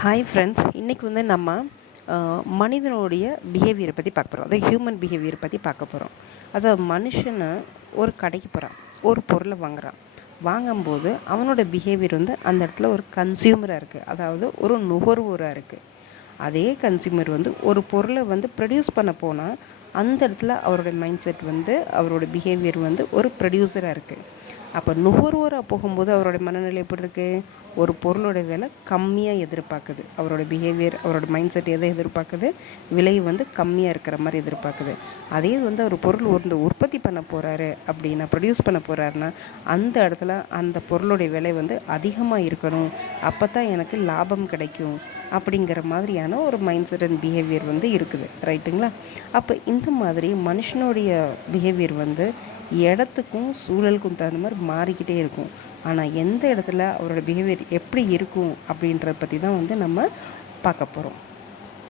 Hi friends, இன்றைக்கி நம்ம மனிதனுடைய பிஹேவியரை பற்றி பார்க்க போகிறோம். அதாவது ஹியூமன் பிஹேவியரை பற்றி பார்க்க போகிறோம். அதாவது மனுஷனை ஒரு கடைக்கு போகிறான், ஒரு பொருளை வாங்குகிறான். வாங்கும்போது அவனோட பிஹேவியர் அந்த இடத்துல ஒரு கன்சியூமராக இருக்குது, அதாவது ஒரு நுகர்வோராக இருக்குது. அதே கன்சியூமர் ஒரு பொருளை ப்ரொடியூஸ் பண்ண போனால் அந்த இடத்துல அவருடைய மைண்ட் செட் அவரோட பிஹேவியர் ஒரு ப்ரொடியூசராக இருக்குது. அப்போ நுகர்வோராக போகும்போது அவரோட மனநிலை எப்படி இருக்குது? ஒரு பொருளோட விலை கம்மியாக எதிர்பார்க்குது. அவரோட பிஹேவியர், அவரோட மைண்ட் செட் எதை எதிர்பார்க்குது? விலை கம்மியாக இருக்கிற மாதிரி எதிர்பார்க்குது. அதே ஒரு பொருள் உற்பத்தி பண்ண போகிறாரு அப்படின்னா, ப்ரொடியூஸ் பண்ண போகிறாருன்னா அந்த இடத்துல அந்த பொருளுடைய விலை அதிகமாக இருக்கணும், அப்போ தான் எனக்கு லாபம் கிடைக்கும் அப்படிங்கிற மாதிரியான ஒரு மைண்ட் செட் அண்ட் பிஹேவியர் இருக்குது. ரைட்டுங்களா? அப்போ இந்த மாதிரி மனுஷனுடைய பிஹேவியர் இடத்துக்கும் சூழலுக்கும் தகுந்த மாதிரி மாறிக்கிட்டே இருக்கும். ஆனால் எந்த இடத்துல அவரோட பிஹேவியர் எப்படி இருக்கும் அப்படின்றத பற்றி தான் நம்ம பார்க்க போகிறோம்.